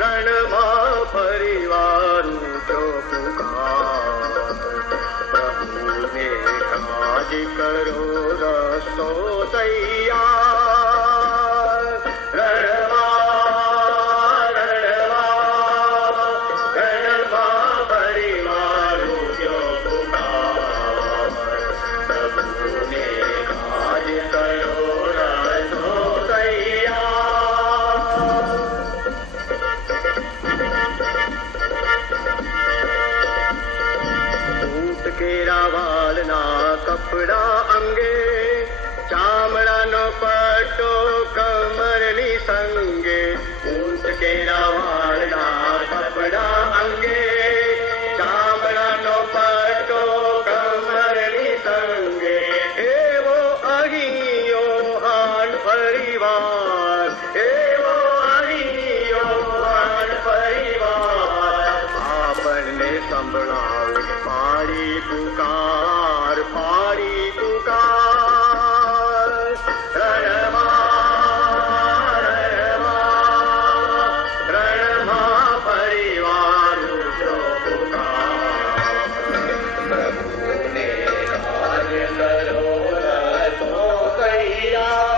રણમાં પરિવાર જો પુકાર, પ્રભુને કાજ કરો રસો તૈયાર. રણમાં પરિવાર જો પુકાર, પ્રભુને કાજ કરો રસો તૈયાર. કેરાવાલના કપડા અંગે, ચામડાનો પટ્ટો કમરની સંગે. ઊંટ કેરાવાલના કપડા અંગે, ચામડાનો પટ્ટો કમરની સંગે. એવો અહીંયો હાન પરિવાર, એવો અહીંયો હાન પરિવાર. આપણને સંભળાવે પાડી પુકાર, પાડી પુકાર. રણમાં પરિવાર જો પુકાર, પ્રભુને કાજ કરો રસો તૈયાર.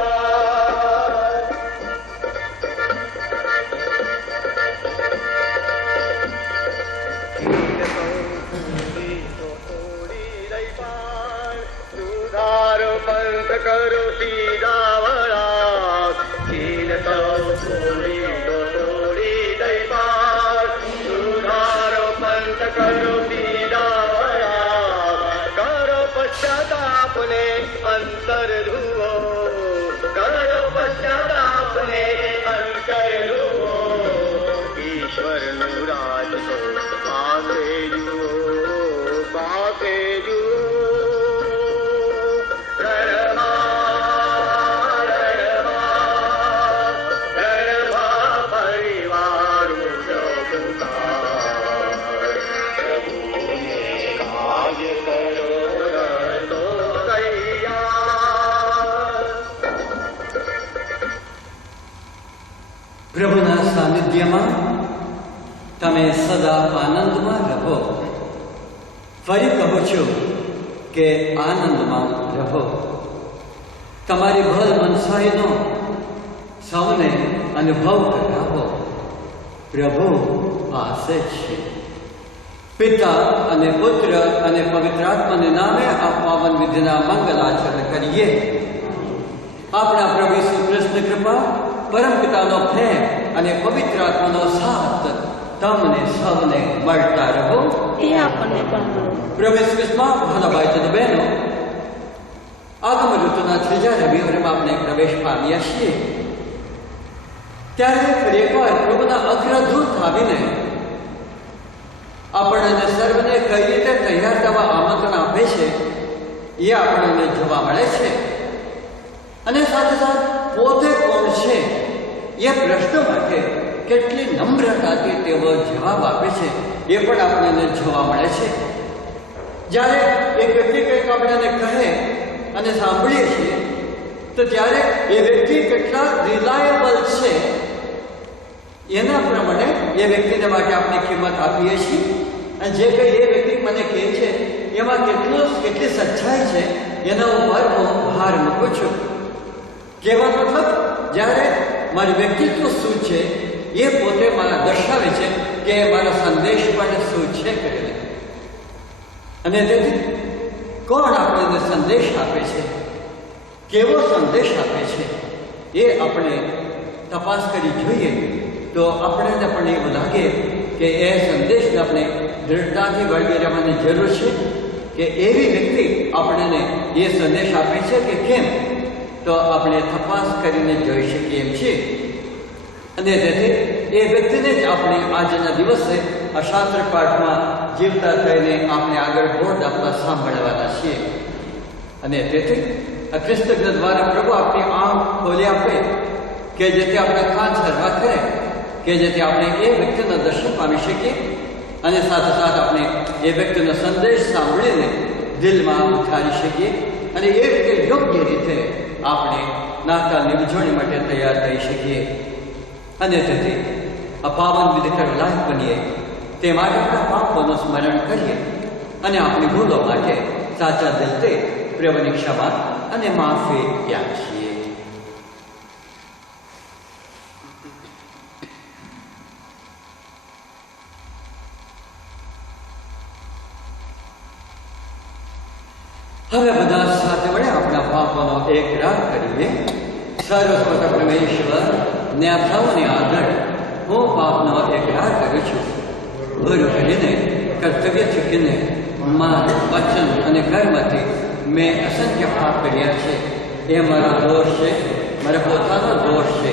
સુધારો પંથ કરો સીધા વળા, ચીન તો છોડી તો તોડી દઈ પાર. સુધારો પંથ કરો સીધા વળા, કરો પશ્ચાતાપને અંતર ધુઓ, કરો પશ્ચાતાપને અંતર ધુઓ. ઈશ્વરનું રાજ તો પાસે જુઓ, પાસે જુઓ. પ્રભુના સાનિધ્યમાં તમે સદા આનંદમાં રહો. ફરી કહું છું કે આનંદમાં રહો. તમારી ભલ મનસાઈનો સૌને અનુભવ કરાવો. પ્રભુ પાસે છે. પિતા અને પુત્ર અને પવિત્ર આત્માને નામે આ પાવન વિધિના મંગલાચરણ કરીએ. આપણા પ્રભુ ઈસુ કૃષ્ણ કૃપા, પરમ પિતાનો પ્રેમ અને પવિત્ર આત્માનો સાથ તમને સૌને મળતા રહો. એ આપણને પણ મળે. પ્રભુ ઈસુ ખ્રિસ્તમાં ભાલા ભાઈ બહેનો, આગમ ઋતુના ત્રીજા રવિવારમાં આપણે પ્રવેશ પામ્યા છીએ. ત્યારે ફરી એકવાર પ્રભુના અગ્રદૂત આવીને આપણને સર્વને કઈ રીતે તૈયાર થવા આમંત્રણ આપે છે એ આપણને જોવા મળે છે. અને સાથે સાથે પોતે કોણ છે એ પ્રશ્ન માટે કેટલી નમ્રતાથી તેઓ જવાબ આપે છે એ પણ આપણને જોવા મળે છે. જ્યારે એક વ્યક્તિ કંઈક આપણને કહે અને સાંભળીએ છીએ તો ત્યારે એ વ્યક્તિ કેટલા રિલાયેબલ છે એના પ્રમાણે એ વ્યક્તિને માટે આપણે કિંમત આપીએ છીએ. અને જે કંઈ એ વ્યક્તિ મને કહે છે એમાં કેટલી સચ્ચાઈ છે એના ઉપર હું ભાર મૂકું છું. કહેવાનો મતલબ, જ્યારે મારું વ્યક્તિત્વ શું છે એ પોતે મારા દર્શાવે છે કે મારો સંદેશ પણ શું છે કરીને. અને તેથી કોણ આપણને સંદેશ આપે છે, કેવો સંદેશ આપે છે એ આપણે તપાસ કરી જોઈએ તો આપણને પણ એવું લાગે કે એ સંદેશને આપણે દૃઢતાથી વળગી રહેવાની જરૂર છે કે એવી વ્યક્તિ આપણને એ સંદેશ આપે છે કે કેમ, તો આપણે તપાસ કરીને જોઈ શકીએ એમ છીએ. અને તેથી એ વ્યક્તિને જ આપણે આજના દિવસે આ શાસ્ત્ર પાઠમાં જીવતા થઈને આપણે આગળ બોધ આપતા સાંભળવાના છીએ. અને તેથી આ ક્રિસ્તજ્ઞ દ્વારા પ્રભુ આપણી આંખ ખોલી આપે કે જેથી આપણે કાન સરવા કરે, કે જેથી આપણે એ વ્યક્તિના દર્શન પામી શકીએ અને સાથે સાથે આપણે એ વ્યક્તિનો સંદેશ સાંભળીને દિલમાં ઉતારી શકીએ અને એ રીતે યોગ્ય રીતે આપણે નાતાલની ઉજવણી માટે તૈયાર થઈ શકીએ. અને તેથી આ પાવન વિધિ કરવા લાયક બનીએ તે માટે આપણા પાપોનું સ્મરણ કરીએ અને આપણી ભૂલો માટે સાચા દિલથી પ્રભુની ક્ષમા અને માફી યાચીએ. હવે બધા સાથે વડે આપણા પાપોનો એકરાર કરીએ. સર્વસ્વત પરમેશ્વર ને આપ સૌની આગળ હું પાપનો એકરાર કરું છું. ભૂલ કરીને કર્તવ્ય ચૂકીને મન, વચન અને કર્મથી મેં અસંખ્ય પાપ કર્યા છે. એ મારો દોષ છે, મારા પોતાનો દોષ છે.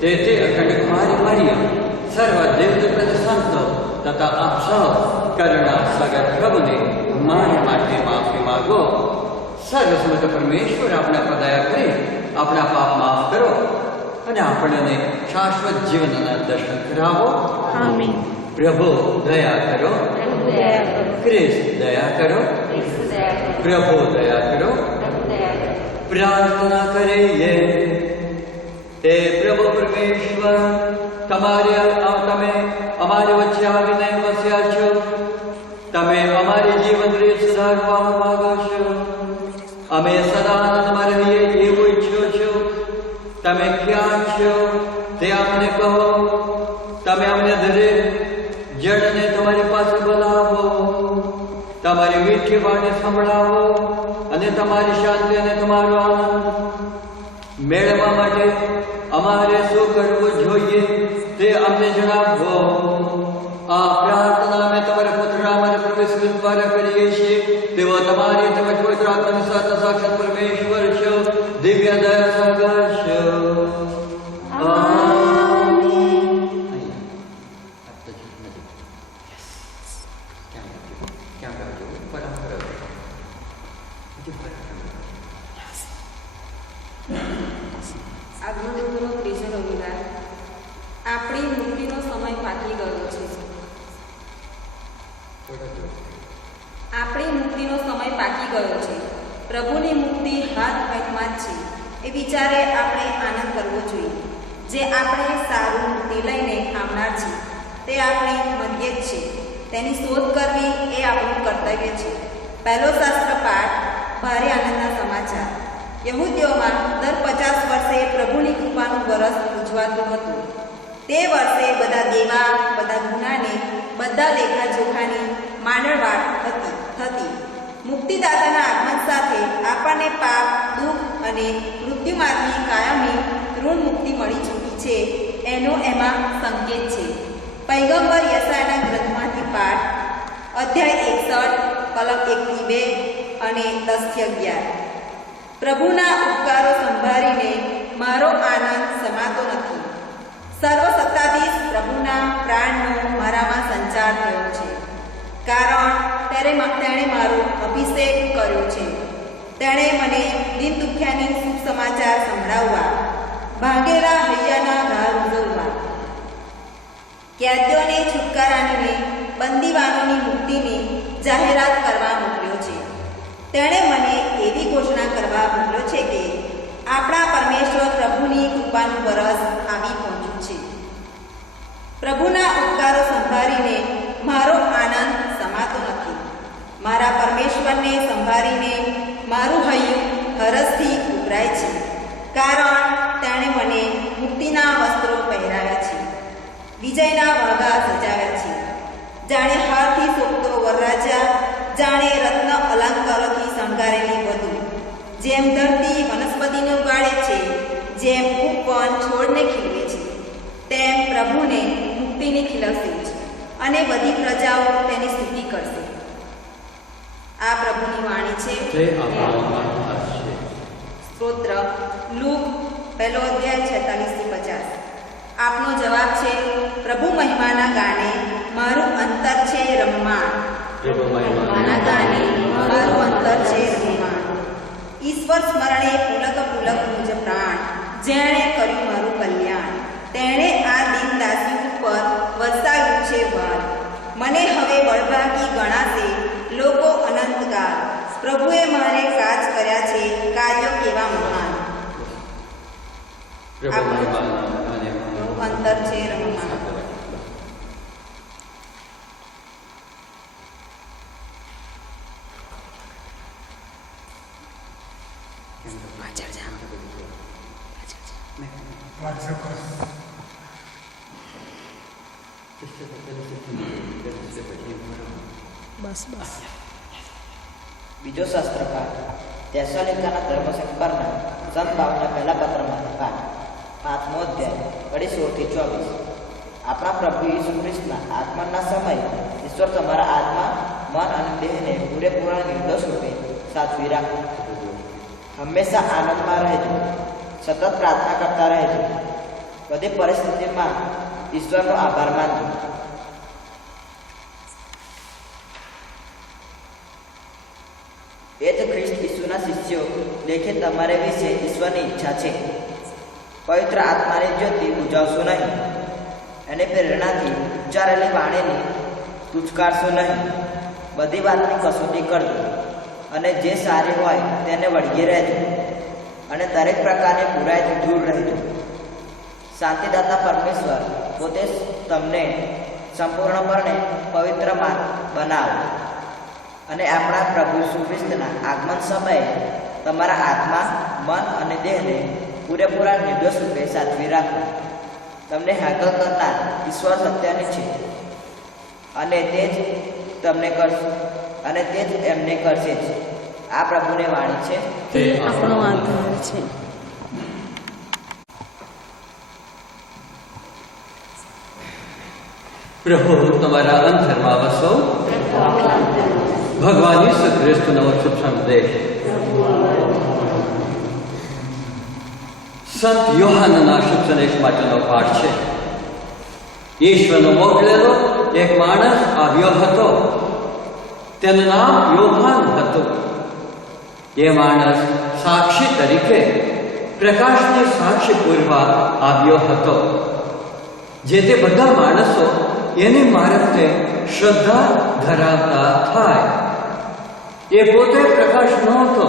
તેથી અખંડ કુમારી મરિયમ, સર્વ દેવદૂત અને સંતો તથા આપ સૌ કરુણા સાગર પ્રભુને મારા માટે માફી માગો. સર્વસમર્થ પરમેશ્વર આપણા પર દયા કરી આપણા પાપ માફ કરો અને આપણને શાશ્વત જીવનના દર્શન કરાવો. આમીન. પ્રભુ દયા કરો. પ્રભુ દયા કરો. ક્રિસ્ત દયા કરો. ક્રિસ્ત દયા કરો. પ્રભુ દયા કરો. પ્રભુ દયા કરો. પ્રાર્થના કરીએ. હે પ્રભુ પરમેશ્વર, તમે અમારી વચ્ચે આવીને વસ્યા છો. તમે અમારી જીવન રીત સુધારવા માંગો છો. અમે સદા આનંદમાં રહીએ એવું ઈચ્છો છો. તમે ક્યાં છો તે અમને કહો. તમે અમને દરેક જણને તમારી પાસે બોલાવો. તમારી મીઠી વાણી સંભળાવો અને તમારી શાંતિ અને તમારો આનંદ મેળવવા માટે અમારે શું કરવું જોઈએ તે અમને જણાવો. આ પ્રાર્થના અમે તમારા પુત્ર અમારા પ્રભુ ઈસુ દ્વારા કરીએ છીએ. તેઓ તમારી તેમજ પવિત્ર આત્માની સાથે સાક્ષાત પરમેશ્વર છો, દિવ્ય દયા સાગર છો. આગમનનો ત્રીજો રવિવાર. આપણી મુક્તિનો સમય પાકી ગયો છે. આપણી મુક્તિનો સમય પાકી ગયો છે. પ્રભુની મુક્તિ હાથ હાથમાં જ છે. એ વિચારે આપણે આનંદ કરવો જોઈએ. જે આપણે સારું મુક્તિ લઈને આવનાર છે તે આપણી મધ્ય જ છે. તેની શોધ કરવી એ આપણું કર્તવ્ય છે. પહેલો શાસ્ત્ર પાઠ, ભારે આનંદના સમાચાર. યહૂદીઓમાં દર 50 વર્ષે પ્રભુની કૃપાનું વરસ ઉજવાતું હતું. તે વર્ષે બધા દેવા, બધા ગુનાને, બધા લેખાજોખાની માંડણવાટ થતી. મુક્તિદાતાના આગમન સાથે આપણને પાપ, દુઃખ અને મૃત્યુમાંથી કાયમી ઋણ મુક્તિ મળી ચૂકી છે એનો એમાં સંકેત છે. પૈગંબર યશાયાના ગ્રંથમાંથી પાઠ, અધ્યાય 61, કલમ 1-2 અને 10-11. પ્રભુના ઉપકારો સંભાળીને મારો આનંદ સમાતો નથી. સર્વસત્તાધીશ પ્રભુના પ્રાણનો મારામાં સંચાર થયો છે. કારણ તેણે મારો અભિષેક કર્યો છે. તેણે મને દિન દુખ્યાની શુભ સમાચાર સંભળાવવા, ભાંગેલા હૈયાના રાહ ઉજવવા, કેદીઓને છુટકારાની, બંદીવાનોની મુક્તિની જાહેરાત કરવા મોકલ્યો છે. તેણે મને એવી ઘોષણા કરવા મોકલ્યો છે કે આપણા પરમેશ્વર પ્રભુની કૃપાનું વરસ આવી પહોંચ્યું છે. પ્રભુના ઉપકારો સંભાળીને મારો આનંદ સમાતો નથી. મારા પરમેશ્વરને સંભાળીને મારું હૈયું હરસથી ઉભરાય છે. કારણ તેણે મને મુક્તિના વસ્ત્રો પહેરાવ્યા છે, વિજયના વાઘા સજાવ્યા છે. જાણે હારથી શોભતો વરરાજા, જાણે રત્ન અલંકારોથી શણગારેલી વધુ. જેમ ધરતી વનસ્પતિને ઉગાડે છે, જેમ ઉપવન છોડને ખીલવે છે, તેમ પ્રભુને મુક્તિની ખીલવશે છે અને બધી પ્રજાઓ તેની સ્તુતિ કરશે. આ પ્રભુની વાણી છે. સ્તોત્ર. લૂક 1 અધ્યાય 46-50. આપનો જવાબ છે, પ્રભુ મહિમાના ગાને મારું અંતર છે રમમાણ. મહિમાના ગાને મારું અંતર છે રમમાણ. ઈશ્વર સ્મરણે પુલક પુલક મુજ પ્રાણ. જેણે કર્યું મારું કલ્યાણ, તેણે આ દીન દાસી ઉપર વરસાવ્યું છે વાર. મને હવે બળભાગી ગણાશે લોકો અનંતકાળ. પ્રભુએ મારે કાજ કર્યા છે, કાર્યો કેવા મહાન. અંતર છે રમમાણ. બસ બસ. બીજો શાસ્ત્રકાર તેસલોનિકાના ધર્મશંકરના સંત ભાવના પહેલા પત્રમાં 5મો અધ્યાય કડી 16-24. આપણા પ્રભુ ઈસુ ખ્રિસ્તના આગમનના સમયે ઈશ્વર તમારા આત્મા, મન અને દેહને પૂરેપૂરા નિર્દોષ રૂપે સાચવી રાખે. હંમેશા આનંદમાં રહેજો, સતત પ્રાર્થના કરતા રહેજો, બધી પરિસ્થિતિમાં ઈશ્વરનો આભાર માનજો. એ જ ખ્રિસ્ત ઈસુના શિષ્યો લેખે તમારે વિશે ઈશ્વરની ઈચ્છા છે. પવિત્ર આત્માની જ્યોતિ બુજાવશો નહીં, અને પ્રેરણાથી ઉચ્ચારેલી વાણીની તુચકારશો નહીં. બધી વાતની કસોટી કરજો, અને જે સારી હોય તેને વળગી રહેજો, અને દરેક પ્રકારની બુરાઈથી દૂર રહેજો. શાંતિદાતા પરમેશ્વર પોતે તમને સંપૂર્ણપણે પવિત્ર બનાવો, અને આપણા પ્રભુ ઈસુ ખ્રિસ્તના આગમન સમયે તમારા આત્મા, મન અને દેહને પૂરેપૂરા નિર્દોષ રૂપે સાચવી રાખો. તમને હાકલ કરનાર ઈશ્વર સત્યની છે, અને તે જ તમને કરશે, અને તે જ એમને કરશે જ. આ પ્રભુની વાણી છે, તે આપણો આધાર છે. પ્રભુ તમારા અંતરમાં વસો. ભગવાન ઈસુ ખ્રિસ્તનો શુભ સંદેશ સંત યોહાનના શુભ સંદેશ માટેનો પાઠ છે. ઈશ્વરનો મોકલેલો એક માણસ આવ્યો હતો, તેનું નામ યોહાન હતું. એ માણસ સાક્ષી તરીકે પ્રકાશની સાક્ષી પૂરવા આવ્યો હતો, જે તે બધા માણસો એની મારફતે શ્રદ્ધા ધરાવતા થાય. એ પોતે પ્રકાશ નહોતો,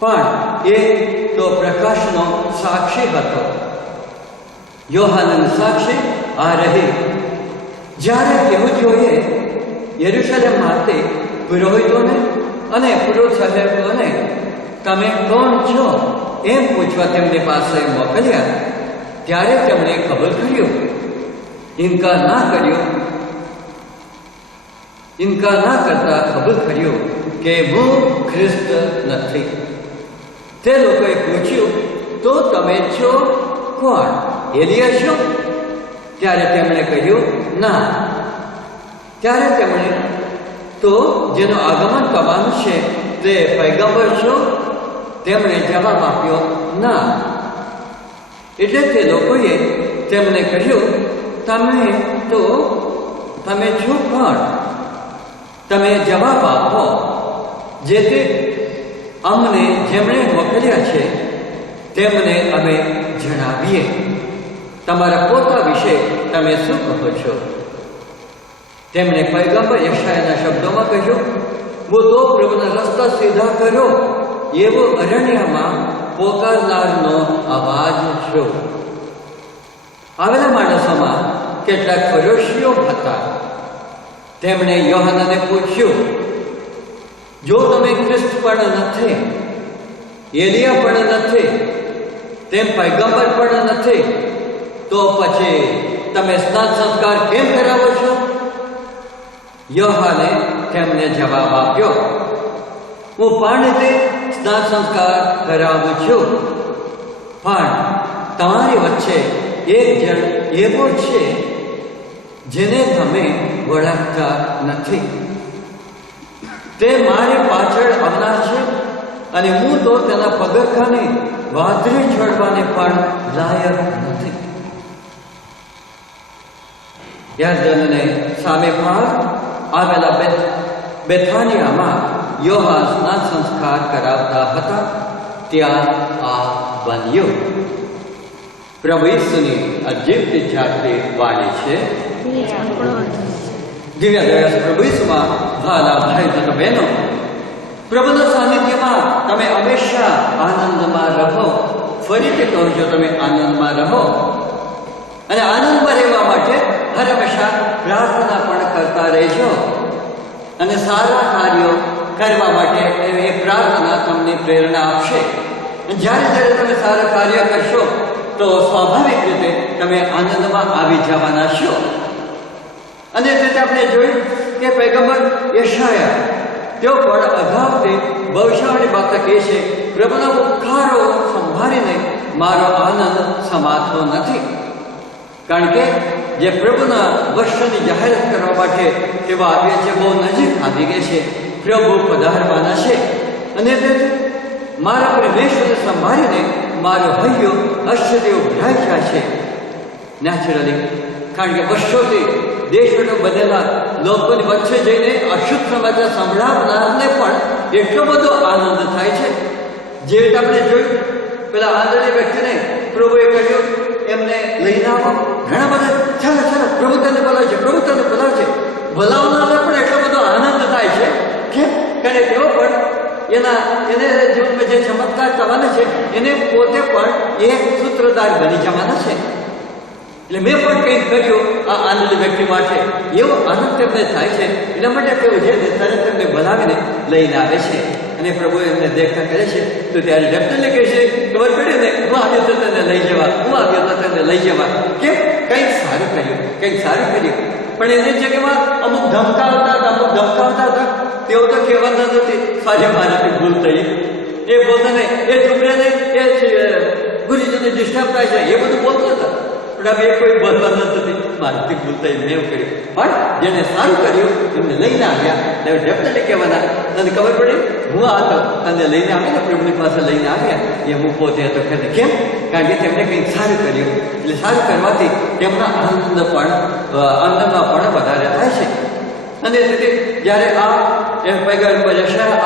પણ એ તો પ્રકાશનો સાક્ષી હતો. યોહાનની સાક્ષી આ રહી. જ્યારે યહૂદીઓએ યરૂશલેમમાંથી પુરોહિતોને અને પુરુષ સાહેબોને તમે કોણ છો એમ પૂછવા તેમની પાસે મોકલ્યા, ત્યારે તેમણે કબૂલ કર્યું, ઇનકાર ના કરતા કબૂલ કર્યું કે હું ખ્રિસ્ત નથી. તે લોકોએ પૂછ્યું, તો તમે છો કોણ? એલિયા છો? ત્યારે તેમણે કહ્યું, ના. ત્યારે તેમણે, તો જેનું આગમન થવાનું છે તે પૈગંબર છો? તેમણે જવાબ આપ્યો, ના. એટલે તે લોકોએ તેમને કહ્યું, તમે છો કોણ? તમે જવાબ આપો, જેથી અમને જેમણે મોકલ્યા છે તેમને અમે જણાવીએ. તમારા પોતા વિશે તમે શું કહો છો? તેમણે પૈગંબર યશાયાના શબ્દોમાં કહ્યું, હું તો પ્રભુના રસ્તા સીધા કરો એવો અરણ્યમાં પોકારનારનો અવાજ છું. આવેલા માણસોમાં કેટલાક ફરોશીઓ હતા. તેમણે યોહાનને પૂછ્યું, જો તમે ખ્રિસ્ત પણ નથી, એલિયા પણ નથી, તેમ પૈગંબર પણ નથી, તો પછી તમે સ્નાન સંસ્કાર કેમ કરાવો છો? યોહાને તેમને જવાબ આપ્યો, હું પાણીથી સ્નાન સંસ્કાર કરાવું છું, પણ તમારી વચ્ચે એક જણ એવો છે જેને તમે ઓળખતા નથી. તે મારી પાછળ આવનાર છે, અને હું તો તેના પગરખાને વાદળી છોડવાને પણ લાયક નથી. યર્દનને સામે પાર આવેલા બેથાનિયામાં યોહાન સ્નાન સંસ્કાર કરાવતા હતા. ત્યાં આ બન્યું. પ્રભુ ઈસુની અજીબ જાતે વાણી છે. તે આપણો આધાર છે. દિવ્ય દયાસ પ્રભુ ઈસુમાં ભાલા ભાઈ તથા બહેનો, પ્રભુના સાનિધ્યમાં તમે હંમેશા આનંદમાં રહો. ફરીથી કહું છું, તમે આનંદમાં રહો, અને આનંદમાં રહેવા માટે હંમેશા પ્રાર્થના પણ કરતા રહેજો, અને સારા કાર્યો કરવા માટે એ પ્રાર્થના તમને પ્રેરણા આપશે. જ્યારે જ્યારે તમે સારા કાર્ય કરશો તો સ્વાભાવિક રીતે તમે આનંદમાં આવી જવાના છો. અને તે આપણે જોયું કે પૈગંબર યશાયા તેઓ પણ અગાઉથી ભવિષ્યવાણી વાત કહે છે, પ્રભુના ઉપકારો સંભાળીને મારો આનંદ સમાતો નથી. કારણ કે જે પ્રભુના વર્ષની જાહેરાત કરવા માટે તેઓ આવ્યા છે, બહુ નજીક આવી ગઈ છે, પ્રભુ પધારવાના છે. અને તેથી મારા પરમેશ્વરને સંભાળીને મારો હૈયો આશ્ચર્ય ઉભરાઈ જાય છે. નેચરલી, કારણ કે વર્ષોથી દેશોનો બનેલા લોકોની વચ્ચે જઈને અશુદ્ધ સમાચાર સંભળાવનારને પણ એટલો બધો આનંદ થાય છે. જે રીતે આપણે જોયું પેલા આંધળી વ્યક્તિને પ્રભુએ કહ્યું એમને લઈને આવો. ઘણા બધા ચાલો ચાલો પ્રભુ તને બોલાવે છે, પ્રભુ તને બોલાવે છે. બોલાવનારને પણ એટલો બધો આનંદ થાય છે. કેમ? કારણ કે તેઓ પણ એને જીવનમાં જે ચમત્કાર થવાના છે એને પોતે પણ એ સૂત્રધાર બની જવાના છે. એટલે મેં પણ કંઈક કર્યું આ આનંદ વ્યક્તિ માટે, એવો આનંદ તેમને થાય છે. એટલા માટે તેઓ જે તરત તેમને બોલાવીને લઈને આવે છે અને પ્રભુ એમને દેખા કરે છે. તો ત્યારે ડેફિનેટલી કહે છે, ખબર પડી ને, હું આવ્યો તો તને લઈ જવા, હું આવ્યો તો તને લઈ જવા. કેમ? કંઈક સારું કર્યું, કંઈક સારું કર્યું. પણ એની જગ્યામાં અમુક ધમકાવતા હતા. તેઓ તો કહેવાના નથી, સારી મારાથી ભૂલ થઈ, એ બોલતા નહીં, એ છોકરાને એ ગુરુજીને ડિસ્ટર્બ થાય છે, એ બધું બોલતા હતા. પણ હવે એ કોઈ બોલવા નથી, મારાથી ભૂલ થઈ, મેં એવું કર્યું. પણ જેને સારું કર્યું એમને લઈને આવ્યા, ત્યારે ડેફિનેટલી કહેવાના, તને ખબર પડી હું આ હતો, તને લઈને આવ્યા, પ્રભુની પાસે લઈને આવ્યા, એ હું પોતે હતો. કેમ? કારણ કે તેમણે કંઈક સારું કર્યું. એટલે સારું કરવાથી તેમના આનંદમાં પણ વધારે થાય છે. અને તેથી જ્યારે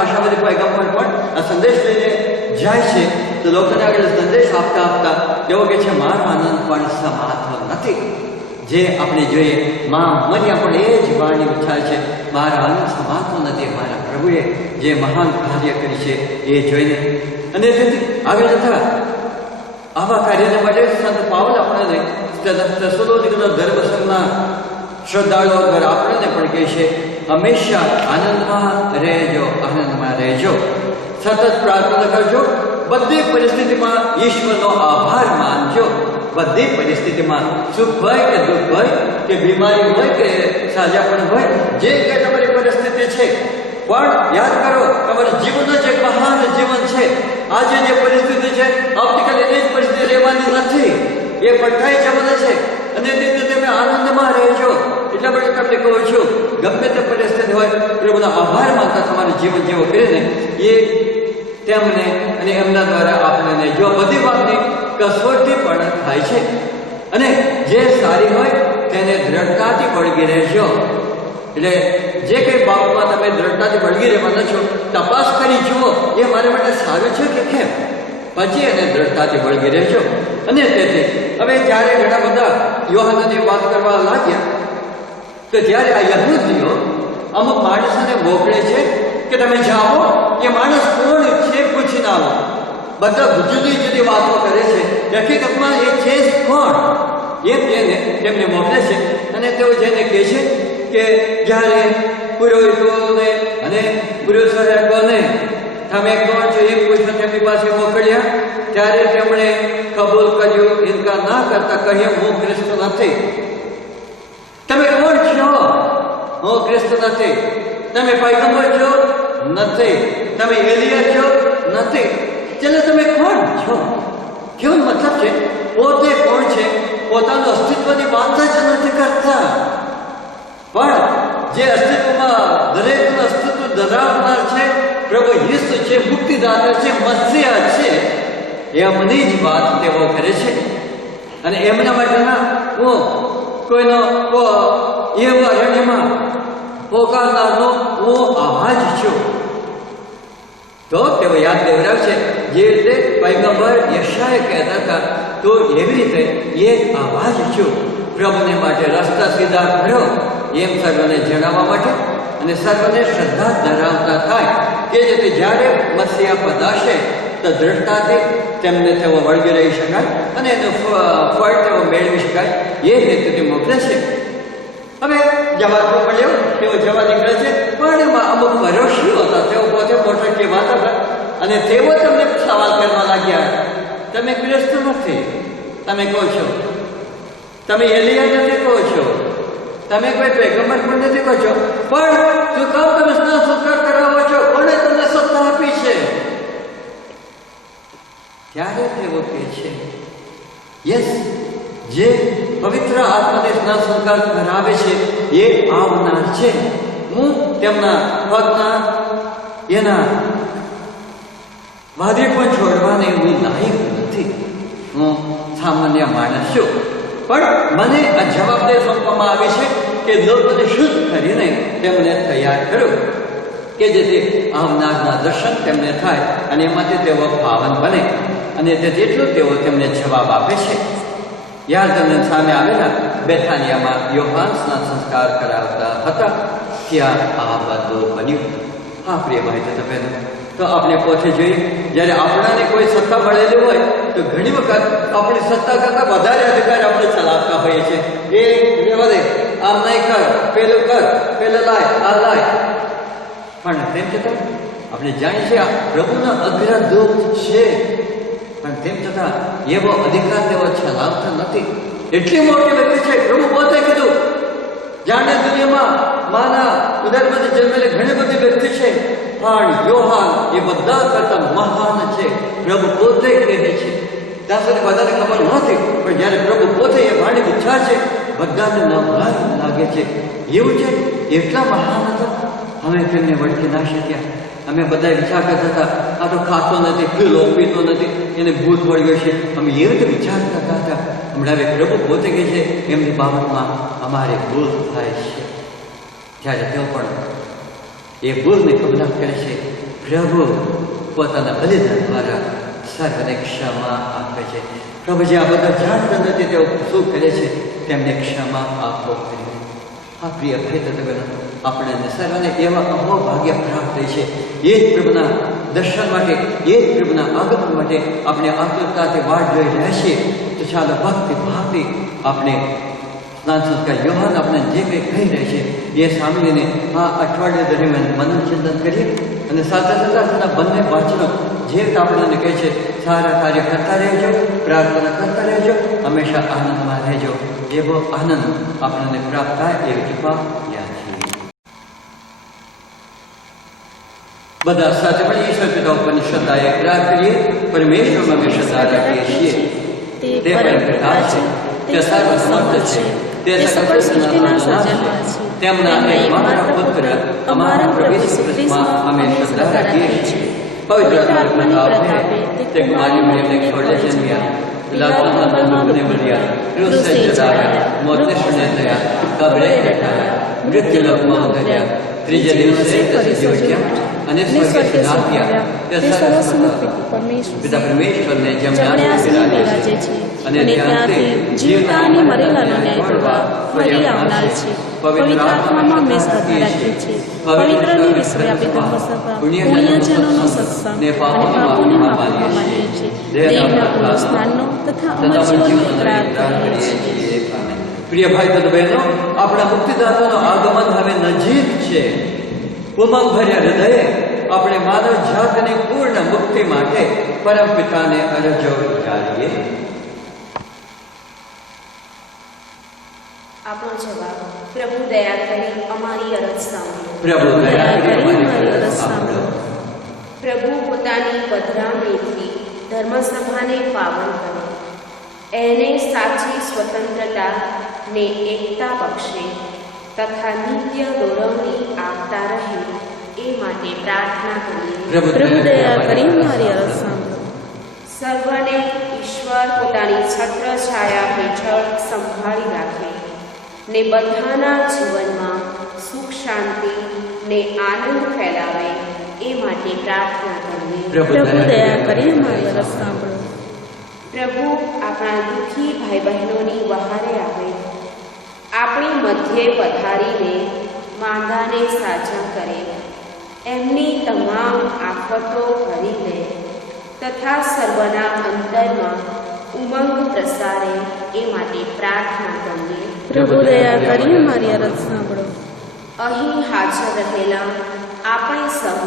આશાવાદી પૈગંબર પણ આ સંદેશ લઈને જાય છે, તો લોકોને આગળ સંદેશ આપતા તેઓ કહે છે, મારો આનંદ પણ સમાતો નથી. જે આપણે જોઈએ માં મરિયમ પણ એ જ વાણી ઉચ્ચારે છે, મારા આનંદ સમાતો નથી. મારા પ્રભુએ જે મહાન કાર્ય કરી છે એ જોઈને. અને તેથી આગળ જતા આવા કાર્યને માટે સંત પાવલ આપણને થેસલોનિકના ધર્મસંઘના શ્રદ્ધાળુઓ દ્વારા આપણને પણ કહે છે, હંમેશા આનંદમાં રહેજો, સતત પ્રાર્થના કરજો, બધી પરિસ્થિતિમાં ઈશ્વરનો આભાર માનજો. બધી પરિસ્થિતિમાં સુખ હોય કે દુઃખ હોય કે બીમારી હોય કે સાજાપણ હોય, જે કંઈ તમારી પરિસ્થિતિ છે, પણ યાદ કરો તમારું જીવન જ એક મહાન જીવન છે. આજે જે પરિસ્થિતિ છે આવતીકાલે એ જ પરિસ્થિતિ રહેવાની નથી, એ પલટાઈ જવાના છે. અને તે તમે આનંદમાં રહેજો. એટલા માટે તમને કહું છું, ગમે તે પરિસ્થિતિ હોય, પ્રભુનો આભાર માનતા તમારું જીવન જેવો કરીને એ તેમને અને એમના દ્વારા આપણને જો બધી વાતની કસોટી પણ થાય છે. અને જે સારી હોય તેને દ્રઢતાથી વળગી રહેજો. એટલે જે કંઈ બાબતમાં તમે દ્રઢતાથી વળગી રહેવાના છો, તપાસ કરી જુઓ એ મારા માટે સારું છે કે કેમ, પછી એને દ્રઢતાથી વળગી રહેજો. અને તેથી હવે જ્યારે ઘણા બધા યોહાનની વાત કરવા લાગ્યા, તો જ્યારે આ યહૂદીઓ અમુક માણસોને મોકલે છે કે તમે જાઓ, એ માણસ કોણ છે પૂછીને આવો. બધા જુદી જુદી વાતો કરે છે, હકીકતમાં એ છે કોણ એમ તેમને મોકલે છે. અને તેઓ જેને કહે છે કે જ્યારે પુરોહિતોને અને પુરુષોને તમે કોણ છો એમ પૂછવા તેમની પાસે મોકલ્યા, ત્યારે તેમણે કબૂલ કર્યું, ઇનકાર ના કરતા કહ્યું, હું ખ્રિસ્ત નથી. તમે કોણ છો? હું ખ્રિસ્ત નથી. તમે પૈગંબર છો? નથી. તમે એલિયા છો? નથી. ચાલો તમે કોણ છો? કેવો મતલબ છે? પોતે કોણ છે પોતાનું અસ્તિત્વની વાત જ નથી કરતા, પણ જે અસ્તિત્વમાં દરેકનું અસ્તિત્વ ધરાવનાર છે, પ્રભુ ઈસુ છે, મુક્તિદાતા છે, મસીહા છે, એમની જ વાત તેઓ કરે છે. અને એમના માટેના હું કોઈનો એવા અરણ્યમાં પોકારનારનો હું અવાજ છું. તો તેઓ યાદ દેવરાવ છે, જે રીતે પૈગંબર યશાએ કહેતા હતા, તો એવી રીતે એક અવાજ છું, પ્રભુને માટે રસ્તા સીધા કરો, એમ સર્વને જણાવવા માટે અને સર્વને શ્રદ્ધા ધરાવતા થાય, કે જેથી જ્યારે મસીહા પધારશે તો દ્રઢતાથી તેમને તેઓ વળગી રહી શકાય અને એનું ફળ તેઓ મેળવી શકાય, એ હેતુથી મોકલે છે. હવે જવા તો મળ્યો, તેઓ જવા નીકળે છે, પણ એમાં અમુક પરોશીઓ હતા, તેઓ પોતે મોટા કહેવાતા હતા, અને તેઓ તમને સવાલ કરવા લાગ્યા, તમે ખ્રિસ્ત નથી, તમે કહો છો, તમે એલિયા નથી કહો છો, તમે કોઈ પૈગંબર પણ નથી કહો છો, પણ શું કામ તમે સ્નાન સંસ્કાર કરાવો છો? કોણે તમને સત્તા આપી છે? ત્યારે તેઓ કહે છે, યસ, જે પવિત્ર આત્માને સ્નાન સંસ્કાર કરાવે છે એ આવનાર છે. હું તેમના પગના એના વાદે પણ છોડવાને હું લાયક નથી. હું સામાન્ય માણસ છું, પણ મને આ જવાબદારી સોંપવામાં આવી છે કે લોકોને શુદ્ધ કરીને તેમને તૈયાર કરું, કે જેથી આવનારના દર્શન તેમને થાય અને એમાંથી તેઓ પાવન બને. અને તેટલું તેઓ તેમને જવાબ આપે છે. યાર્દનની સામે આવેલા બેથાનિયામાં યોહાન સ્નાન સંસ્કાર કરાવતા હતા, ત્યાં આ બધું બન્યું. હા પ્રિય ભાઈ તથા બહેનો, તો આપણે પોતે જોઈએ, જ્યારે આપણાને કોઈ સત્તા મળેલી હોય તો ઘણી વખત આપણી સત્તા કરતાં વધારે અધિકાર આપણે ચલાવતા હોઈએ છીએ. એ રહેવા દે, આમ નહીં કર, પેલું કર, પેલું લાય, આ લાય. પણ તેમ છતાં આપણે જાણીએ છીએ આ પ્રભુના અગ્રદૂત છે, પણ તેમ છતાં એવો અધિકાર તેઓ ચલાવતા નથી. એટલી મોટી વ્યક્તિ છે, પ્રભુ પોતે કીધું, જાણે દુનિયામાં માના ઉદરમાંથી જન્મેલી ઘણી બધી વ્યક્તિ છે, પણ યોહાન એ બધા કરતા મહાન છે. પ્રભુ પોતે કહે છે. ત્યાં સુધી બધાને ખબર નહોતી, પણ જ્યારે પ્રભુ પોતે એ વાણી ઉચ્ચાર છે, બધાને નવાઈ લાગે છે. એવું છે, એટલા મહાન હતા. અમે તેમને વળખી ના શક્યા. અમે બધા વિચાર કરતા હતા, આ તો ખાતો નથી, પીતો નથી, એને ભૂત વળ્યો છે. અમે એવી રીતે વિચાર કરતા હતા. હમણાં હવે પ્રભુ પોતે કહે છે, એમની બાબતમાં અમારે ભૂલ થાય છે. જ્યારે તેઓ પણ એ ભૂલને કબૂલાત કરે છે, પ્રભુ પોતાના બલિદાન દ્વારા સર્વને ક્ષમા આપે છે. પ્રભુ જે આ બધા જાણતા નથી તેઓ શું કરે છે, તેમને ક્ષમા આપો કરીને. આ પ્રિય ભાઈ તથા બહેનો, આપણે સર્વને એવા અમો ભાગ્ય પ્રાપ્ત થઈ છે. એ જ પ્રભુના દર્શન માટે, એ જ પ્રભુના આગમન માટે આપણે આતુરતાથી વાટ જોઈ રહ્યા છીએ. તો ચાલો ભક્તિ ભાવથી આપણે સ્નાન સંસ્કાર યોહાન આપણે જે કંઈ કહી રહ્યા છે એ સાંભળીને આ અઠવાડિયા દરમિયાન મનોચિંતન કરીએ. અને સાથે સાથે બંને વાંચનો જે આપણને કહે છે, સારા કાર્ય કરતા રહેજો, પ્રાર્થના કરતા રહેજો, હંમેશા આનંદમાં રહેજો. એવો આનંદ આપણને પ્રાપ્ત થાય એવી કૃપા યાદ છે. બધા સાથે પણ ઈશ્વર પિતા ઉપરની શ્રદ્ધા એકરાર કરીએ. પરમેશ્વરમાં અમે શ્રદ્ધા રાખીએ છીએ, તે પરમપિતા છે, તે સર્વસમર્થ છે, તે સકળ સૃષ્ટિના સર્જનહાર છે. તેમના એકમાત્ર પુત્ર અમારા પ્રભુ ઈસુ ખ્રિસ્તમાં અમે શ્રદ્ધા રાખીએ છીએ. પવિત્ર આત્માની પ્રતાપે તે કુમારી મરિયમને ખોળે જન્મ્યા, પિલાતના બંધુને મળ્યા, ક્રૂસે ચડાવ્યા, મોતને શૂન્ય થયા, કબરે બેઠાયા, મૃત્યુલોકમાં ઉતર્યા, ત્રીજે દિવસે સજીવ ઉઠ્યા અને સ્વર્ગે નાખ્યા. તે સર્વસમર્થ પિતા પરમેશ્વરને જમણે આસને બિરાજે છે અને ત્યાંથી જીવતા અને મરેલાનો ન્યાય કરવા ફરી આવનાર છે. પવિત્ર આત્મામાં મેં શ્રદ્ધા રાખી છે. પવિત્ર અને વિશ્વવ્યાપી ધર્મસભા, પુણ્યજનોનો સત્સંગ અને પાપોને માફવા માનીએ છીએ. દેહના પુનઃસ્નાનનો તથા અમર જીવનનો પ્રાર્થના કરીએ છીએ. પ્રિય ભાઈ તથા બહેનો, આપણા મુક્તિદાતાનો આગમન હવે નજીક છે. ઉમંગ ભર્યા હૃદયે આપણે માનવ જાતની પૂર્ણ મુક્તિ માટે પરમ પિતાને અરજો ઉતારીએ. આપણો જવાબ: પ્રભુ દયા કરી અમારી અરજ સાંભળો. પ્રભુ દયા કરી અમારી અરજ સાંભળો. પ્રભુ પોતાની પધરામણીથી ધર્મસભાને પાવન કરે, એને સાચી સ્વતંત્રતા ને એકતા બક્ષે તથા નિત્ય દોરવણી આપતા રહે એ માટે પ્રાર્થના કરીએ. પ્રભુ દયા કરી મારી અરજ સાંભળો. સર્વને ઈશ્વર પોતાની છત્ર છાયા હેઠળ સંભાળી રાખે ને બધાના જીવનમાં સુખ શાંતિ ને આનંદ ફેલાવે એ માટે પ્રાર્થના કરીએ. પ્રભુ દયા કરી મારી અરજ સાંભળો. પ્રભુ આપણા દુઃખી ભાઈ બહેનોની વહારે આવે, આપણી મધ્યે પધારીને માંદાને સાજા કરે, એમની તમામ આફતો ભરી લે તથા સર્વના અંતરમાં ઉમંગ પ્રસારે એ માટે પ્રાર્થના કરીએ. પ્રભુ દયા કરી મારી અરજ સાંભળો. અહીં હાજર રહેલા આપણે સૌ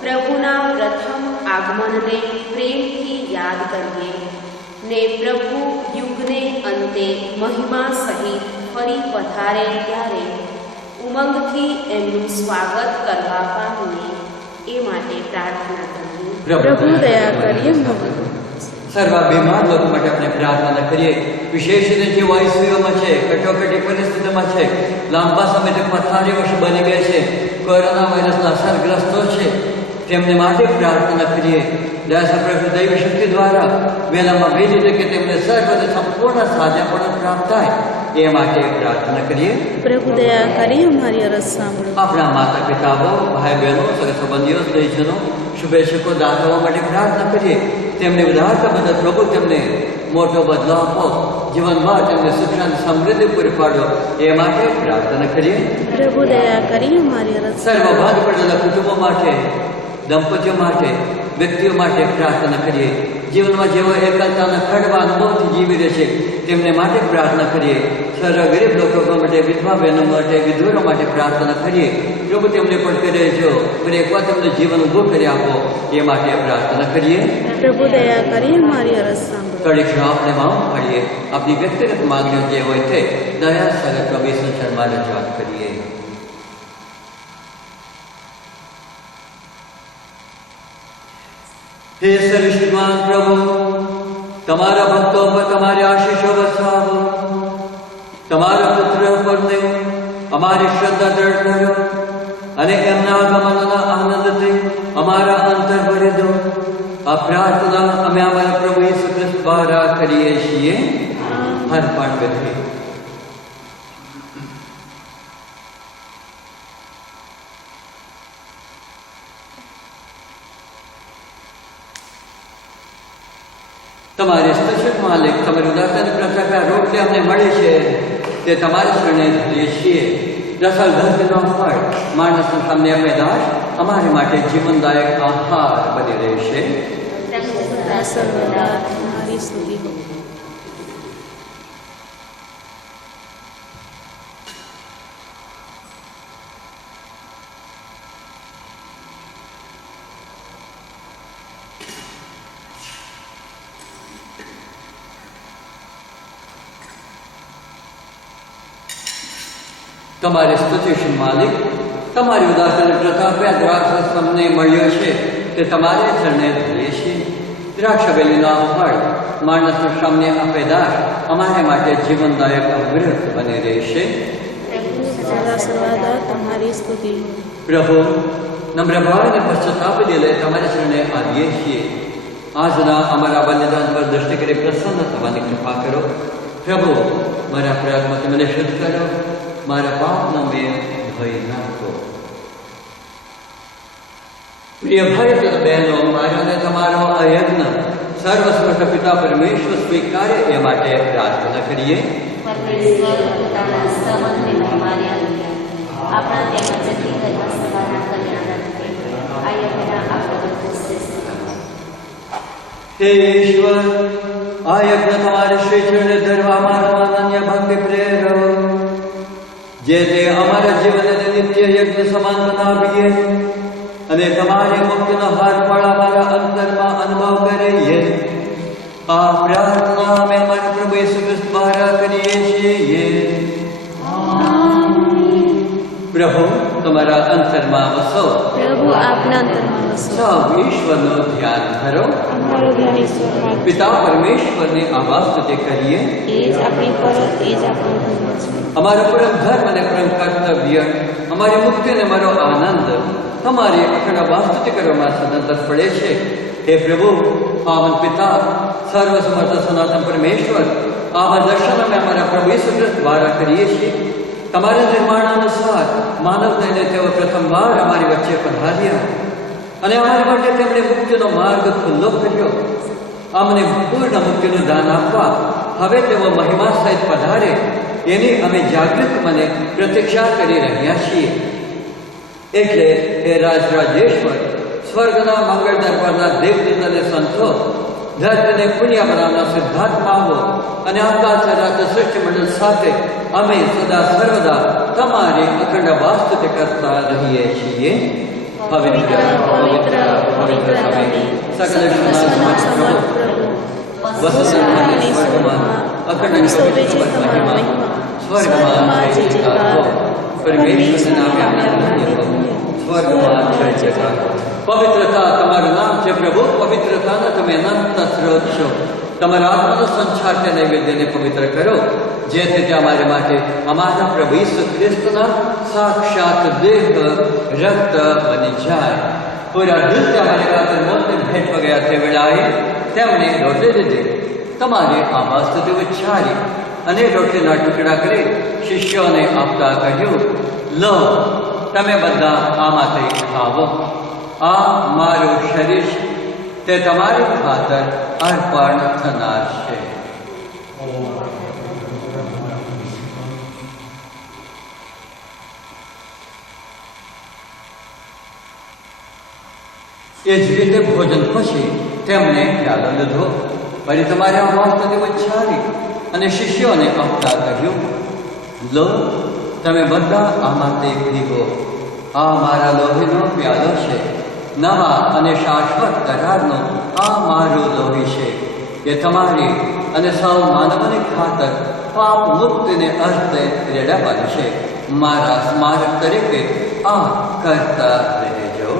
પ્રભુના પ્રથમ આગમનને પ્રેમથી યાદ કરીએ ને પ્રભુ યુગ યુગને અંતે મહિમા સહિત ફરી પધારે ત્યારે ઉમંગથી એમનું સ્વાગત કરવા પામીએ એ માટે પ્રાર્થના કરવી. પ્રભુ દયા કરી અમને. સર્વ બીમાર લોકો માટે આપણે પ્રાર્થના કરીએ. વિશેષ રીતે જે વાયુમાં છે, કટોકટી પરિસ્થિતિમાં છે, લાંબા સમયથી પથારીવશ બની ગયા છે, કોરોના વાયરસના અસરગ્રસ્તો છે, તેમને માટે પ્રાર્થના કરીએ. દયાસપ્રભુ દૈવ શક્તિ દ્વારા વહેલામાં વહેલી તકે તેમને સર્વને સંપૂર્ણ સાજાપણું પ્રાપ્ત થાય એ માટે પ્રાર્થના કરીએ. પ્રભુ દયા કરી અમારી અરજ સાંભળો. આપણા માતા પિતાઓ, ભાઈ બહેનો, સગા સંબંધીઓ, સ્નેહીજનો, શુભેચ્છકો, દાતાઓ માટે પ્રાર્થના કરીએ. તેમને ઉદારતા બદલ પ્રભુ તેમને મોટો બદલો આપો, જીવનમાં તેમને સુખ શાંતિ સમૃદ્ધિ પૂરી પાડો એ માટે પ્રાર્થના કરીએ. પ્રભુ દયા કરી અમારી અરજ સર્વ ભાગ પડેલા કુટુંબો માટે, દંપતીઓ માટે, વ્યક્તિઓ માટે પ્રાર્થના કરીએ. જીવનમાં જેઓ એકલતાના ખડવા અનુભવથી જીવી રહે છે તેમને માટે પ્રાર્થના કરીએ. સર્વ ગરીબ લોકો માટે, વિધવા બહેનો માટે, વિધુરો માટે પ્રાર્થના કરીએ. પ્રભુ તેમને પણ કરે જો પણ એકવાર તેમને જીવન ઊભું કરી આપો એ માટે પ્રાર્થના કરીએ. પ્રભુ દયા કરી અમારી અરજ સાંભળો. થોડીક ક્ષણ આપણે માફ પાડીએ. આપણી વ્યક્તિગત માંગણીઓ જે હોય તે દયા સગત પ્રભુ સંસારમાં રજૂઆત કરીએ. હે સર્વશક્તિમાન પ્રભુ, તમારા ભક્તો પર તમારી આશીષો વરસાવો. તમારા પુત્ર પરને અમારી શ્રદ્ધા દ્રઢ કરો અને એમના આગમનના આનંદથી અમારા અંતર ભરી દો. આ પ્રાર્થના અમે અમારા પ્રભુ ઈસુ ખ્રિસ્ત દ્વારા કરીએ છીએ. હર પણ વિધિ. તમારી સ્તશક માલિક, તમારી ઉદારતાની પ્રતાપે આ રોટલી અમને મળી છે તે તમારી શરણે ધરીએ છીએ. રસલ ધરતીનો ફળ, માણસના સામે પેદાશ અમારી માટે જીવનદાયક આહાર બની રહેશે. સર્વદા તમારી સ્તુતિ હો. તમારી સ્તુતિ છે માલિક. તમારી ઉદારતાની પ્રતાપે આ દ્રાક્ષરસ અમને મળ્યો છે તે તમારે ચરણે ધરીએ છીએ. દ્રાક્ષવેલીનો ફળ, માણસના સામે આ પેદાશ અમારે માટે જીવનદાયક અમૃત બની રહેશે. સર્વદા તમારી સ્તુતિ હો. પ્રભુ, નમ્ર ભાવ અને પશ્ચાતાપ દિલે તમારી શરણે આવીએ છીએ. આજના અમારા બલિદાન પર દ્રષ્ટિ કરી પ્રસન્ન થવાની કૃપા કરો. પ્રભુ, મારા પ્રયાસમાંથી મને શુદ્ધ કરો. મારા પાપનો મેં ભય નાખો. પ્રિય ભાઈ તથા બહેનો, મારો અને તમારો આ યજ્ઞ સર્વશ્રેષ્ઠ પિતા પરમેશ્વર સ્વીકારે એ માટે પ્રાર્થના કરીએ. પરમેશ્વર પોતાના સંબંધને અમારી આજ્ઞા આપણા તેમજ જતી ધર્મ સભાના કલ્યાણાર્થે આ યજ્ઞના આપણે શ્રેષ્ઠ. હે ઈશ્વર, આ યજ્ઞ તમારે શ્રી ચરણે ધરવા મારો અનન્ય ભક્તિ પ્રેરો, જે તે અમારા જીવનને નિત્ય યજ્ઞ સમાન બનાવીએ અને તમારી મુક્તિનો હાર પણ અમારા અંતરમાં અનુભવ કરીએ. આ પ્રાર્થના અમે અમારા પ્રભુ ઈસુ ખ્રિસ્ત દ્વારા કરીએ છીએ. પ્રભુ, તમારા અંતરમાં વસો. પ્રભુ આપના અંતરમાં વસો. સૌ ઈશ્વરનું ધ્યાન ધરો. અમારું ધ્યાન ઈશ્વરમાં જ. પિતા પરમેશ્વરની આવાજ સ્તુતિ કરીએ. એ જ આપણી ફરજ, એ જ આપણો ધર્મ છે. અમારો પરમ ધર્મ અને પરમ કર્તવ્ય, અમારી મુક્તિ અને અમારો આનંદ તમારી અખંડ વાસ્તુતિ કરવામાં સદંતર પડે છે. હે પ્રભુ, પાવન પિતા, સર્વસમર્થ સનાતન પરમેશ્વર, આવા દર્શન અમે અમારા પ્રભુ ઈસુ ખ્રિસ્ત દ્વારા કરીએ છીએ. તમારા નિર્માણ અનુસાર માનવ થઈને તેઓ પ્રથમવાર અમારી વચ્ચે પધાર્યા અને અમારા માટે તેમણે મુક્તિનો માર્ગ ખુલ્લો કર્યો. અમને પૂર્ણ મુક્તિનું દાન આપવા હવે તેઓ મહિમા સહિત પધારે એની અમે જાગૃત મને પ્રતીક્ષા કરી રહ્યા છીએ. એટલે હે રાજેશ્વર, સ્વર્ગના મંગળ દરબારના દેવદૂત અને સંતો, ધરતીને પુણ્ય બનાવનાર સિદ્ધાત્માઓ અને આકાશ રાત સૃષ્ટિ મંડળ સાથે અમે સદા સર્વદા તમારી અખંડ વાસ્તુતિ કરતા રહીએ છીએ. પવિત્ર પવિત્ર પવિત્ર તમે સકલ સમર્થ પ્રભુ, વસુધાને સ્વર્ગમાં અખંડ શોભે છે તમારો મહિમા. સ્વર્ગમાં જય જયકાર. પરમેશ્વરના નામે સ્વર્ગમાં જય જયકાર. પવિત્રતા તમારું નામ છે પ્રભુ. પવિત્રતાના તમે અનંત સ્ત્રોત છો. તમારા આત્માનો સંચાર તે નૈવેદ્યને પવિત્ર કરો, જેથી તે અમારે માટે અમારા પ્રભુ ઈસુ ખ્રિસ્તના સાક્ષાત દેહ રક્ત બની જાય. પૂરા દિલથી અમારી ખાતર મોતને ભેટ વગયા તે વેળાએ તેમણે રોટલી લીધી, તમારી આભા સ્તુતિ ઉચ્ચારી અને રોટલીના ટુકડા કરી શિષ્યોને આપતા કહ્યું, લો, તમે બધા આમાંથી ખાવો. આ મારું શરીર છે, તે તમારી ખાતર અર્પણ થનાર છે. એ જ રીતે ભોજન પછી તેમણે પ્યાલો લીધો, ફરી તમારે આવાજ ઉચ્ચારી અને શિષ્યોને આપતા કહ્યું, લો, તમે બધા આમાંથી પીવો. આ મારા લોહીનો પ્યાલો છે, નવા અને શાશ્વત કરારનો આ મારું લોહી છે. એ તમારી અને સૌ માનવની ખાતર પાપ મુક્તિને અર્થે રેડાવાનું છે. મારા સ્મારક તરીકે આ કરતા રહેજો.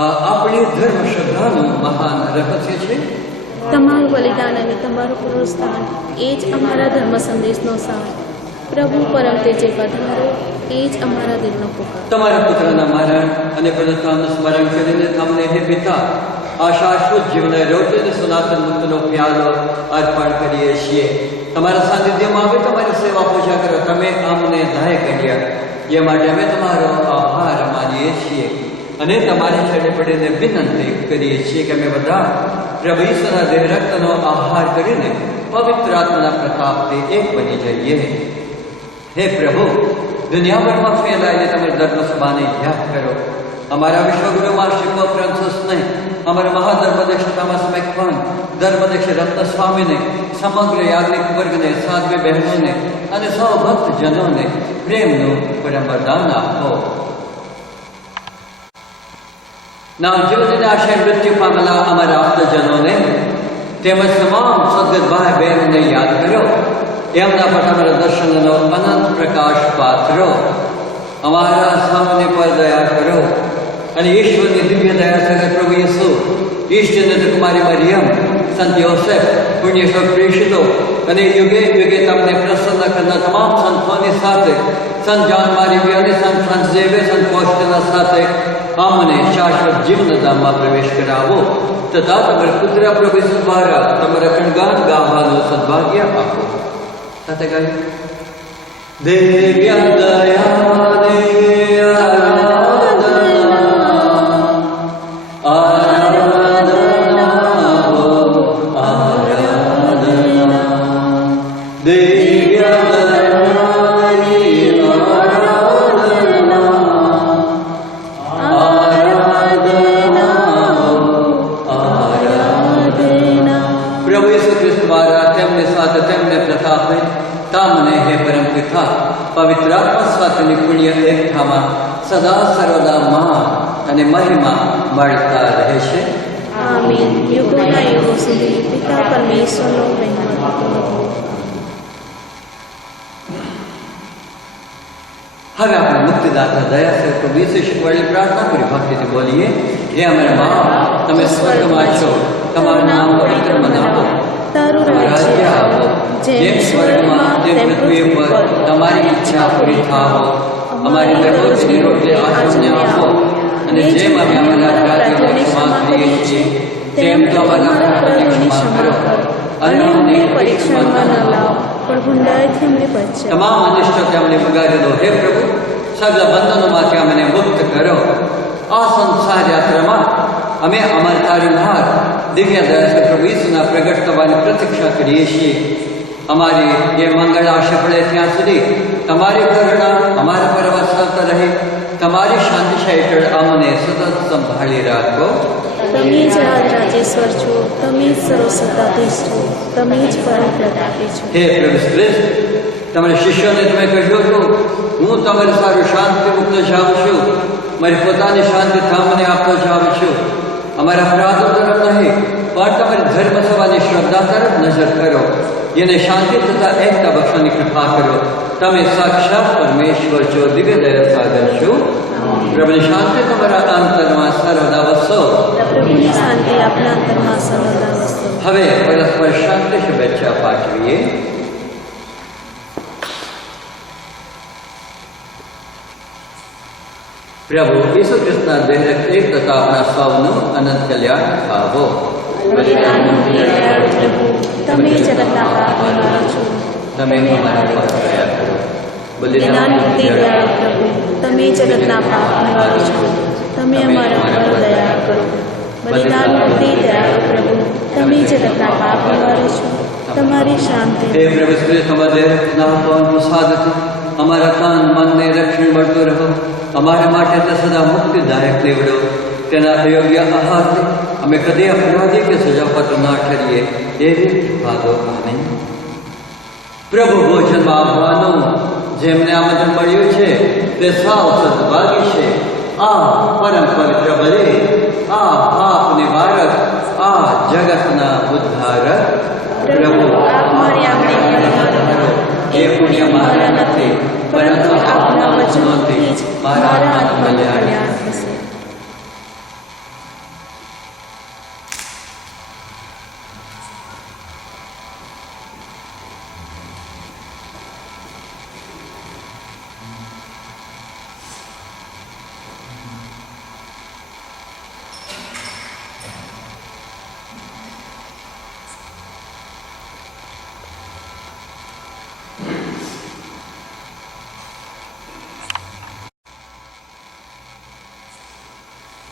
આપણી ધર્મ શ્રદ્ધાનું મહાન રહસ્ય છે. તમારું બલિદાન અને તમારું પુનરુત્થાન એ જ અમારા ધર્મ સંદેશનો સાર. પ્રભુ પરમ તેજે પધારો એ જ અમારા દિલનો પુકાર. તમારા પુત્રના મરણ અને પુનરુત્થાનનું સ્મરણ કરીને તમને હે પિતા આ શાશ્વત જીવને રોટલી સનાતન મુક્તનો પ્યાલો અર્પણ કરીએ છીએ. તમારા સાનિધ્યમાં આવે તમારી સેવા પૂજા કરો. તમે અમને દાય કર્યા, એ માટે અમે તમારો આભાર માનીએ છીએ અને તમારી છેડે પડીને વિનંતી કરીએ છીએ કે અમે બધા પ્રભુ ઈસુના દેહ રક્તનો આહાર કરીને પવિત્ર આત્માના પ્રતાપથી એક બની જઈએ. હે પ્રભુ, દુનિયાભરમાં ફેલાયેલી તમારી ધર્મસભાને યાદ કરો. અમારા વિશ્વગુરુ માર્શિકો ફ્રાન્સિસને, અમારા મહાધર્મદક્ષ થોમસ મેકફર્ન, ધર્મદક્ષ રત્નસ્વામીને, સમગ્ર યાજ્ઞિક વર્ગને, સાધ્વી બહેનોને અને સૌ ભક્તજનોને પ્રેમનું પરમ વરદાન આપો. નવજીવનને આશય મૃત્યુ પામેલા અમારા આપતજનોને તેમજ તમામ સદગત ભાઈ બહેનોને યાદ કરો. એમના પર તમારા દર્શનનો અનંત પ્રકાશ પાત્રો. અમારા સામને પર દયા કરો અને ઈશ્વરની દિવ્ય દયા સાથે પ્રભુ ઈસુ, ઈષ્ટનંદ કુમારી મરિયમ, સંત યોસેફ, પુણ્યશ્લોક પ્રેષિતો અને યુગે યુગે તમને પ્રસન્ન કરનાર તમામ સંતોની સાથે, સંત જાન મારી વ્યાની, સંત ફ્રાન્સ ઝેવિયર, સંત ફોસ્ટના સાથે અમને શાશ્વત જીવનધામમાં પ્રવેશ કરાવો તથા તમારા પુત્ર પ્રભુ ઈસુ દ્વારા તમારા કણગાન ગાવાનું સદભાગ્ય આપો. સાથે ગાય દિવ્ય દયાને પવિત્ર આત્મા સાથેની પુણ્ય એકતામાં સદા સર્વદા માન અને મહિમા મળતા રહે છે. આમીન. યુગોના યુગો સુધી પિતા પરમેશ્વરનો મહિમા થતો રહે. હવે આપણે મુક્તિદાતા દયા છે તો વિશેષ વળી પ્રાર્થના કરી ભક્તિથી બોલીએ. હે અમારા બાપ, તમે સ્વર્ગમાં છો, તમારું નામ પવિત્ર બનાવો, તારું રાજ્ય આવો, જેમ સ્વર્ગમાં તેમ પૃથ્વી પર તમારી ઈચ્છા પૂરી થાવો. અમારી દરરોજની રોટલી આજને આપો અને જેમ અમે અમારા અપરાધીઓને ક્ષમા કરીએ છીએ તેમ તો અમારા અપરાધોની ક્ષમા કરો અને અમને પરીક્ષણમાં ન લાવો પણ ગુંડાઈથી અમને બચાવો. તમામ અનિષ્ટોથી અમને ઉગારી દો. હે પ્રભુ, સગળ બંધનોમાંથી અમને મુક્ત કરો. આ સંસાર યાત્રામાં અમે અમારા તારીમાર દિવ્ય દયા પ્રભુ ઈસુના પ્રગટ થવાની પ્રતીક્ષા કરીએ છીએ. અમારી એ મંગળ આશા પડે ત્યાં સુધી તમારી કરુણા અમારા પર વરસાવતા રહે. તમારી શાંતિશાહી હેઠળ અમને સતત સંભાળી રાખો. તમે જ રાજેશ્વર છો, તમે જ સર્વસત્તાધીશ છો, તમે જ પરમ પ્રતાપી છો. હે પ્રભુ ખ્રિસ્ત, તમારા શિષ્યોને તમે કહ્યું હતું, હું તમારે સારું શાંતિ મુક્ત જાઉં છું, મારી પોતાની શાંતિ મને આપતો જાઉં છું. અમારા અપરાધો તરફ નહીં, પણ તમારી ધર્મસભાની શ્રદ્ધા તરફ નજર કરો, જેને શાંતિ તથા એકતા બક્ષવાની કૃપા કરો. તમે સાક્ષાત પરમેશ્વર છો, દિવ્ય દયા સાગર છો. પ્રભુની શાંતિ તમારા અંતરમાં સર્વદા વસો. પ્રભુની શાંતિ આપણા અંતરમાં સર્વદા વસો. હવે પરસ્પર શાંતિ શુભેચ્છા પાઠવીએ. પ્રભુ ઈસુ ખ્રિસ્તના દેહ એક તથા આપણા સૌનું અનંત કલ્યાણ થાવો. તમે જગતના પાપ નિવારો છો. તમે અમારા પર દયા કરો. બલિદાન મુક્તિ દયાળુ પ્રભુ, તમે જગતના પાપ નિવારો છો. તમે અમારા પર દયા કરો. બલિદાન મુક્તિ દયાળુ પ્રભુ, તમે જગતના પાપ નિવારો છો. તમારી શાંતિ. હે પ્રભુ શ્રી તમારા પવન પ્રસાદથી અમારા તન મનને રક્ષણ મળતું રહો. અમારા માટે તે સદા મુક્તિદાયક નીવડો. તેના અયોગ્ય આહારથી અમે કદી અપરાધી કે સજાપાત્ર ના ઠરીએ એવી વાદો આમીન. પ્રભુ ભોજનમાં આવવાનું જેમને આમંત્રણ મળ્યું છે તે સાવ સદભાગી છે. આ પરમ પવિત્ર બલિ, આ પાપ નિવારક, આ જગતના ઉદ્ધારક પ્રભુ મારી આજ્ઞા પાળો. એ પુણ્ય મારા નથી, પરંતુ આપના વચનોથી જ મારા આત્માનું કલ્યાણ થશે.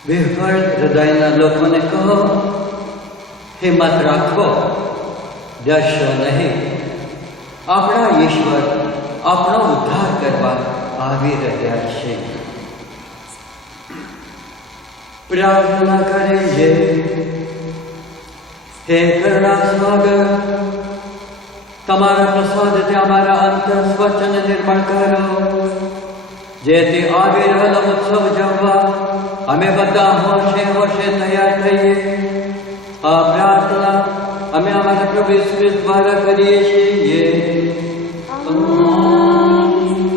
વિહવળ હૃદયના લોકોને કહો, હિંમત રાખો, ડરશો નહીં. આપણા ઈશ્વર આપણો ઉદ્ધાર કરવા આવી રહ્યા છે. પ્રાર્થના કરીએ. હે કરુણા સાગર, તમારા પ્રસાદથી અમારા અંતર સ્વચ્છ અને નિર્મળ કરો, જેથી આવી રહેલો ઉત્સવ જમવા અમે બધા હોશે હોશે તૈયાર થઈએ. આ પ્રાર્થના અમે અમારા પ્રભુ ઈસુ ખ્રિસ્ત દ્વારા કરીએ છીએ.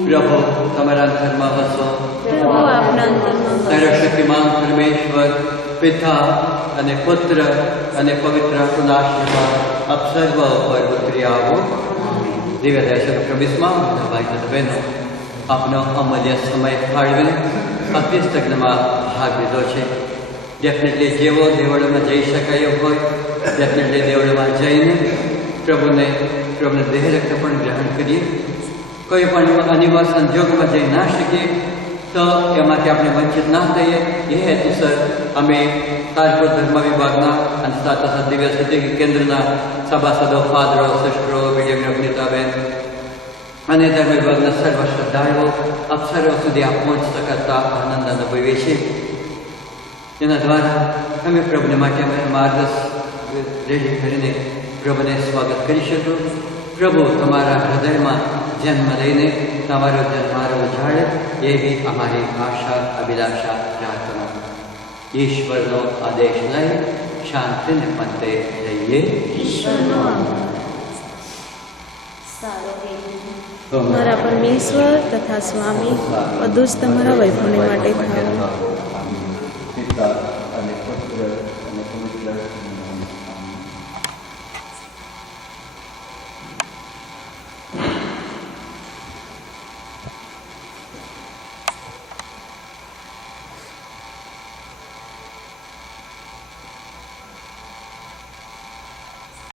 પ્રભુ તમારા અંતરમાં વસો. પ્રભુ આપના અંતરમાં વસો. સર્વશક્તિમાન પરમેશ્વર પિતા અને પુત્ર અને પવિત્ર આત્માના આશીર્વાદ આપ સર્વ ઉપર ઉતરી આવો. દિવ્ય દર્શક પ્રભુમાં ભાઈ તથા બહેનો, આપનો અમૂલ્ય સમય ફાળવીને આ પુસ્તકમાં ભાગ લીધો છે. ડેફિનેટલી જેવો દેવળમાં જઈ શકાયો હોય, ડેફિનેટલી દેવળમાં જઈને પ્રભુને દેહ રક્ત પણ ગ્રહણ કરીએ. કોઈ પણ અનિવાર્ય સંજોગમાં જઈ ના શકીએ તો એમાંથી આપણે વંચિત ના થઈએ. એ હેતુસર અમે તારપુર ધર્મ વિભાગના અને સાથે દિવ્ય સત્ય કેન્દ્રના સભાસદો, ફાદરો, સિસ્ટરો, વિડીયોગ્રાફ નીતાબેન અને ધર્મ વિભાગના સર્વ શ્રદ્ધાળુઓ આપ સર્વ સુધી આપ પહોંચ શકતા આનંદ અનુભવીએ છીએ. એના દ્વારા અમે પ્રભુને માટે અમે માર્ગસ રેડી કરીને પ્રભુને સ્વાગત કરી શકું. પ્રભુ તમારા હૃદયમાં જન્મ લઈને તમારો જન્મારો ઉજાડે એવી અમારી આશા, અભિલાષા, પ્રાર્થના. ઈશ્વરનો આદેશ લઈ શાંતિને પંથે જઈએ. ઈશ્વરનો સારો મારા પરમેશ્વર તથા સ્વામી બધું જ તમારા વૈભવને માટે થાવ.